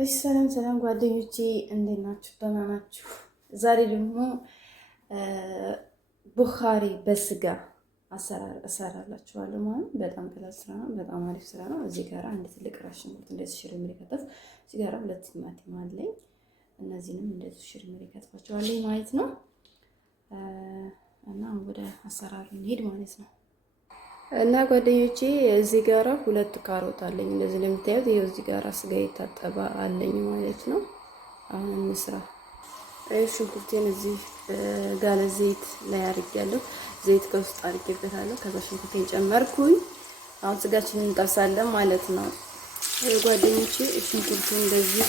ሰላም ሰላም ጓደኞቼ እንዴት ናችሁ? ደህና ናችሁ? ዛሬ ደግሞ ቡኻሪ በስጋ አሰራር እሰራላችኋለሁ ማለት በጣም ቀላል ስራ ነው። በጣም አሪፍ ስራ ነው። እዚህ ጋር አንድ ትልቅ ራስ ሽንኩርት እንደዚህ ሽርምሪ ከተፍ፣ እዚህ ጋር ሁለት ቲማቲም አለኝ። እነዚህንም እንደዚህ ሽርምሪ ከተፋቸዋለሁ ማለት ነው። እና ወደ አሰራሩ እንሄድ ማለት ነው። እና ጓደኞቼ እዚህ ጋራ ሁለት ካሮት አለኝ እንደዚህ እንደምታዩት። ይሄው እዚህ ጋራ ስጋ የታጠበ አለኝ ማለት ነው። አሁን እንስራ። ሽንኩርቴን እዚህ ጋለ ዘይት ላይ አድርጌያለሁ። ዘይት ከውስጥ አድርጌበታለሁ። ከዛ ሽንኩርቴን ጨመርኩኝ። አሁን ስጋችንን እንጠብሳለን ማለት ነው። ጓደኞቼ ሽንኩርቱ እንደዚህ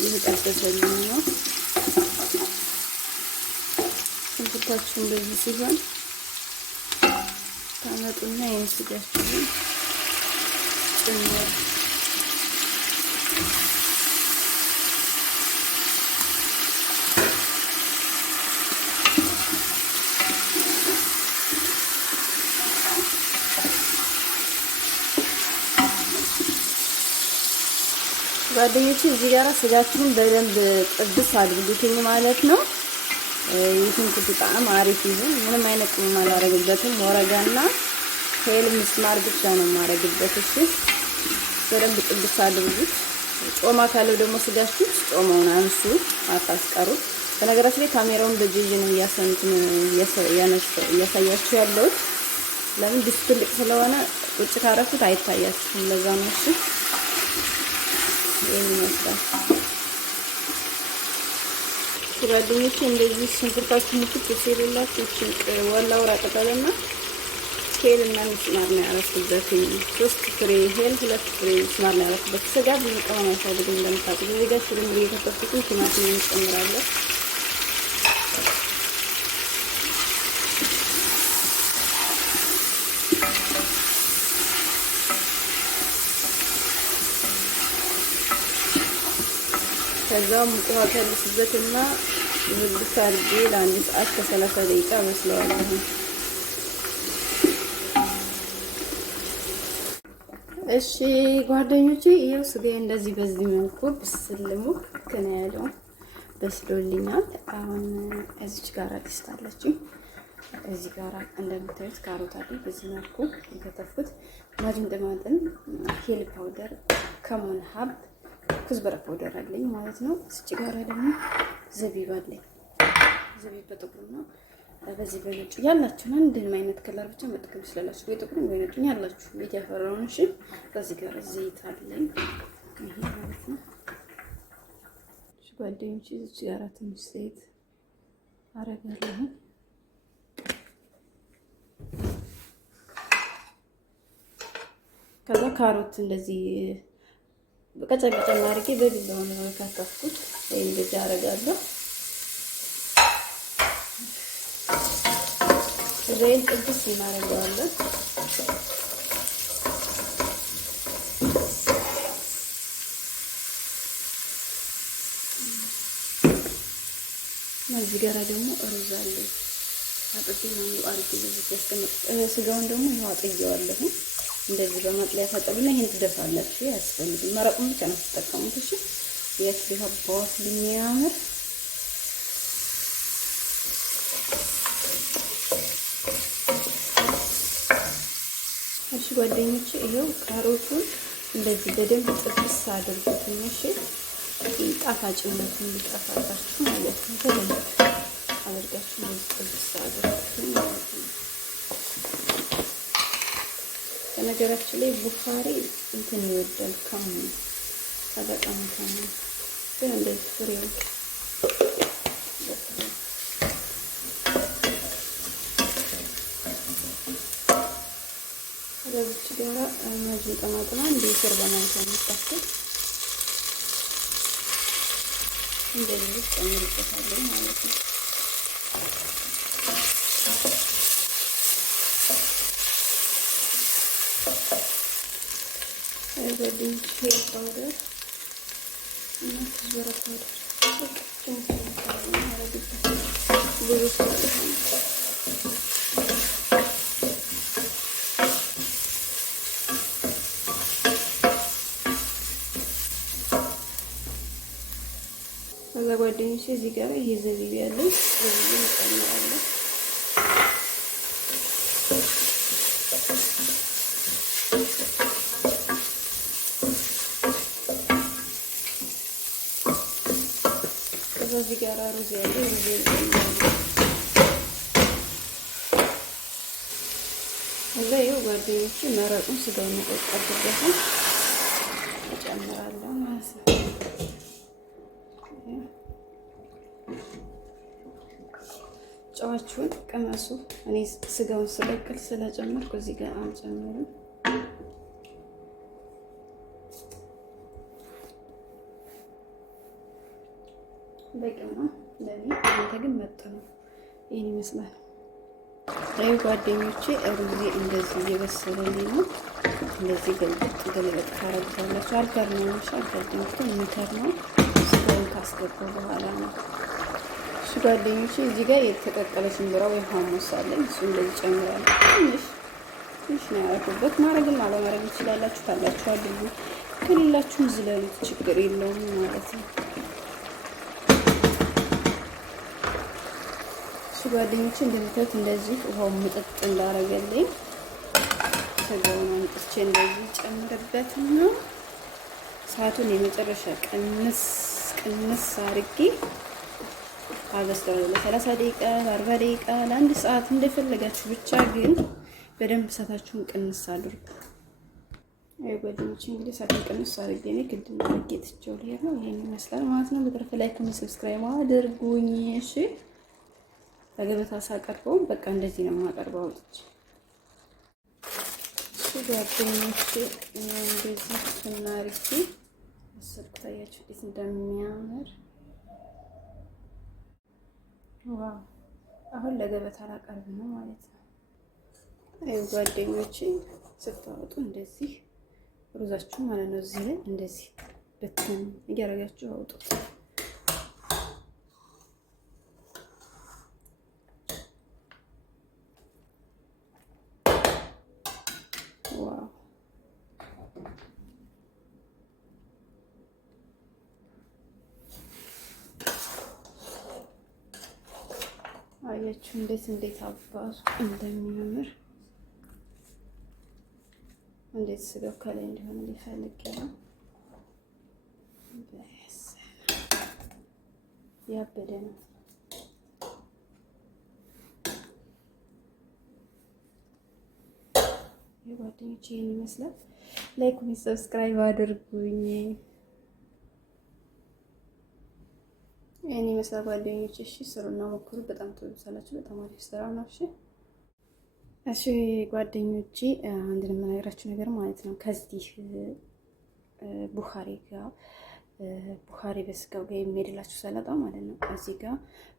እየተጠበሰልኝ ነው። ሽንኩርታችሁ እንደዚህ ሲሆን ታመጡና የስጋችሁን ጨምሩ። ጓደኞቼ እዚህ ጋር ስጋችሁን በደንብ ጥብስ አድርጉትኝ ማለት ነው። የሽንኩርቱ ጣዕም አሪፍ ይሁን። ምንም አይነት ቅመም አላረግበትም። ወረጋና ሄል ምስማር ብቻ ነው የማረግበት። እሺ በደንብ ጥብስ አድርጉት። ጮማ ካለው ደግሞ ስጋችሁ ጮማውን አንሱ፣ አታስቀሩት። በነገራችን ላይ ካሜራውን በጄጅ ነው እያሳያችሁ ያለሁት። ለምን ድስቱ ትልቅ ስለሆነ ቁጭ ካረኩት አይታያችሁም። ለዛ ነው። እሺ ይሄን ይመስላል ጓደኞቼ። እንደዚህ ሽንኩርታችሁ ሙክት ሲልላችሁ ወላውራ ቅጠልና ሄል እና ምስማር ነው ያረኩበት። 3 ፍሬ ሄል 2 ፍሬ ምስማር ነው ያረኩበት። ስጋ ብዙ ቅመም አይፈልግም እንደምታውቁት። እዚህ ጋር ሽሩም እየከተፍኩት ቲማቲም እንጨምራለሁ። ከዛም ውሃ ከልስበትና ዝብት አድርጌ ለአንድ ሰዓት ከ30 ደቂቃ በስለዋለሁ። እሺ ጓደኞቼ ይሄው ስጋዬ እንደዚህ በዚህ መልኩ ብስልሙ ከነ ያለው በስሎልኛል። አሁን እዚች ጋር አጥስታለችኝ። እዚህ ጋር እንደምታዩት ካሮት አለ በዚህ መልኩ የከተፍኩት። ማጅን ደማጥን ሄል ፓውደር ከሞን ሀብ ኩዝበራ ፓውደር አለኝ ማለት ነው። እዚች ጋር ደግሞ ዘቢብ አለኝ። ዘቢብ በጥቁር ነው። በዚህ በነጭ ያላችሁ አንድም አይነት ከለር ብቻ መጠቀም ትችላላችሁ። ወይ ጥቁር ወይ ነጭ ያላችሁ ቤት ያፈራውን። እሺ በዚህ ጋር ዘይት አለኝ ይሄ ማለት ነው። እሺ ጓደኞቼ እዚህ ጋር ትንሽ ዘይት አረጋለሁ። ከዛ ካሮት እንደዚህ በቀጨን አድርጌ በቢላው ነው የከተፍኩት። ወይ እንደዚህ አረጋለሁ። ዘይን ጥብስ እናደርገዋለን። እዚህ ጋር ደግሞ ሩዝ አለ። አጥቤ ነው አርጌ እዚህ ያስቀመጥኩት። ስጋውን ደግሞ ይሄው አጥየዋለሁ። እንደዚህ በማጥለያ ታጠቡና ይሄን ትደፋላችሁ። ያስፈልጋል። መረቁን ብቻ ነው ተጠቀሙት። እሺ የትሪሃባው የሚያምር እሺ ጓደኞቼ ይሄው ካሮቱን እንደዚህ በደንብ ጥብስ አድርጉት። እሺ ጣፋጭነቱን ሊጠፋባችሁ ማለት ነው። በደንብ አድርጋችሁ እንደዚህ ጥብስ አድርጉት ማለት ነው። በነገራችን ላይ ቡኻሪ እንትን ይወዳል ከሙን ተጠቀሙ። ከሙን ግን እንደዚህ ፍሬው ለብቻ ጋራ ማጅን ጠማጥና እንደ ሾርባ ማንኪያ የሚታከል እንደዚህ ጨምርበታለሁ ማለት ነው። አይዘልኝ ሄል ፓውደር እና ኩዝበራ ፓውደር ጓደኞቼ እዚህ ጋር ይሄ ዘቢብ ያለው ዘቢብ እንጨምራለን። ከዛ እዚህ ጋር ሩዝ ያለው ሩዝ እንጨምራለን። እዛ ይኸው ጓደኞቼ መረቁን ስጋውን መቆጣበትን እጨምራለሁ ማለት ነው። ጨዋችሁን ቅመሱ። እኔ ስጋውን ስለቅል ስለጨመርኩ እዚህ ጋር አልጨምርም። በቂ ነው ለኔ። እናንተ ግን መጥኑ። ይሄን ይመስላል። አይ ጓደኞቼ ሩዜ እንደዚህ እየበሰለልኝ ነው። እንደዚህ ገልበጥ ካረጋላችሁ አልከር ነው አልከርኩም የሚከር ነው። ስጋውን ካስገባው በኋላ ነው። እሺ ጓደኞቼ እዚህ ጋር የተቀቀለ ሽምብራ ወይ ሐሙስ አለኝ። እሱ እንደዚህ ጨምራለሁ። ትንሽ ነው ያደረኩበት። ማድረግም አለማድረግ ትችላላችሁ። ካላችሁ አድርጉ፣ ከሌላችሁም ዝለሉት፣ ችግር የለውም ማለት ነው። ጓደኞቼ እንደምታዩት እንደዚህ ውሃው ምጥጥ እንዳረገልኝ ስጋውን አንጥቼ እንደዚህ ጨምርበትና ሰዓቱን የመጨረሻ ቅንስ አድርጌ አበስለዋለሁ። ለ30 ደቂቃ፣ ለ40 ደቂቃ፣ ለ1 ሰዓት እንደፈለጋችሁ ብቻ ግን በደንብ ሰዓታችሁን ቅንስ አድርጉ። አይ ጓደኞቼ እንግዲህ ሰዓቱን ቅንስ አድርጌ ነው ክድና አድርጌ ትቼው ልሄድ ነው። ይሄን ይመስላል ማለት ነው። በተረፈ ላይክ እና ሰብስክራይብ አድርጉኝ እሺ። በገበታ ሳቀርበው በቃ እንደዚህ ነው የማቀርበው አውጥቼ። እሺ ጓደኞቼ እንደዚህ ስናርጊ ምስል ታያችሁ እንዴት እንደሚያምር ዋው! አሁን ለገበታ ላቀርብ ነው ማለት ነው። አይ ጓደኞቼ ስታወጡ እንደዚህ ሩዛችሁ ማለት ነው እዚህ ላይ እንደዚህ በትን እያደረጋችሁ አውጡት። ዋው! አያችሁ እንዴት አባቱ እንደሚያምር እንዴት ስጋው ከላይ እንደሆነ ሊፈልግ ነው። ያበደ ነው። የጓደኞቼ ይሄን ይመስላል። ላይክ እና ሰብስክራይብ አድርጉኝ። ይሄን ይመስላል ጓደኞቼ። እሺ ስሩና ሞክሩ። በጣም ትወዱታላችሁ። በጣም አሪፍ ስራ ነው። እሺ ጓደኞቼ አንድ የምነግራችሁ ነገር ማለት ነው ከዚህ ቡኻሪ በስጋው ጋር የሚሄድላችሁ ሰላጣ ማለት ነው። እዚህ ጋር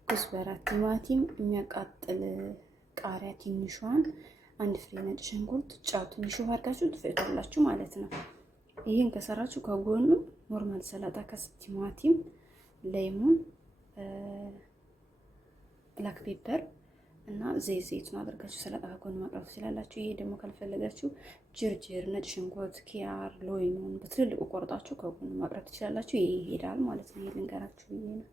ኩዝበራ፣ ቲማቲም፣ የሚያቃጥል ቃሪያ ትንሿን፣ አንድ ፍሬ ነጭ ሽንኩርት፣ ጫው ትንሽ ውሃ አድርጋችሁ ትፈጫላችሁ ማለት ነው። ይሄን ከሰራችሁ ከጎኑ ኖርማል ሰላጣ ከቲማቲም፣ ሌሞን፣ ብላክ ፔፐር እና ዘይቱን አድርጋችሁ ሰላጣ ከጎኑ ማቅረብ ትችላላችሁ። ይሄ ደግሞ ካልፈለጋችሁ ጅርጅር፣ ነጭ ሽንኩርት፣ ኪያር፣ ሎይሞን በትልልቁ ቆርጣችሁ ከጎኑ ማቅረብ ትችላላችሁ። ይሄ ይሄዳል ማለት ነው። ይሄ ልንገራችሁ ብዬ ነው።